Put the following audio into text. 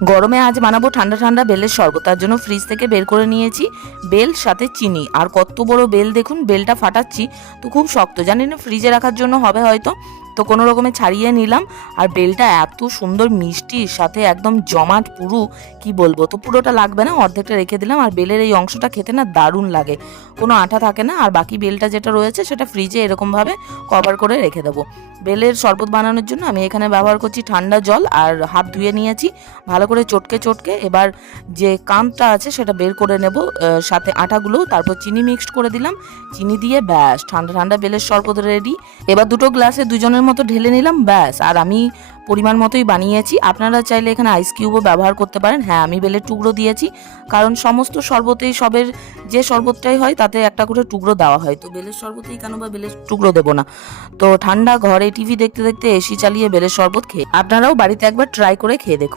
গরমে আজ বানাবো ঠান্ডা ঠান্ডা বেলের শরবত। তার জন্য ফ্রিজ থেকে বের করে নিয়েছি বেল, সাথে চিনি। আর কত বড় বেল দেখুন, বেলটা ফাটাচ্ছি তো খুব শক্ত, জানি না ফ্রিজে রাখার জন্য হবে হয়তো, তো কোনো রকমে ছাড়িয়ে নিলাম। আর বেলটা এত সুন্দর মিষ্টির সাথে একদম জমাট পুরু, কি বলবো, তো পুরোটা লাগবে না, অর্ধেকটা রেখে দিলাম। আর বেলের এই অংশটা খেতে না দারুণ লাগে, কোনো আঠা থাকে না। আর বাকি বেলটা যেটা রয়েছে সেটা ফ্রিজে এরকমভাবে কভার করে রেখে দেবো। বেলের শরবত বানানোর জন্য আমি এখানে ব্যবহার করছি ঠান্ডা জল, আর হাত ধুয়ে নিয়েছি ভালো করে চটকে চটকে। এবার যে কাঁধটা আছে সেটা বের করে নেব, সাথে আটাগুলো, তারপর চিনি মিক্সড করে দিলাম। চিনি দিয়ে ব্যাস ঠান্ডা ঠান্ডা বেলের শরবত রেডি। এবার দুটো গ্লাসে দুজনের মতো ঢেলে নিলাম, ব্যাস। আর আমি পরিমাণ মতোই বানিয়েছি, আপনারা চাইলে এখানে আইস কিউবও ব্যবহার করতে পারেন। হ্যাঁ, আমি বেলের টুকরো দিয়েছি, কারণ সমস্ত শরবতেই, সবের যে শরবতটাই হয় তাতে একটা করে টুকরো দেওয়া হয়, তো বেলের শরবতেই কেন বা বেলের টুকরো দেবো না। তো ঠান্ডা ঘরে টিভি দেখতে দেখতে এসি চালিয়ে বেলের শরবত খেয়ে আপনারাও বাড়িতে একবার ট্রাই করে খেয়ে দেখুন।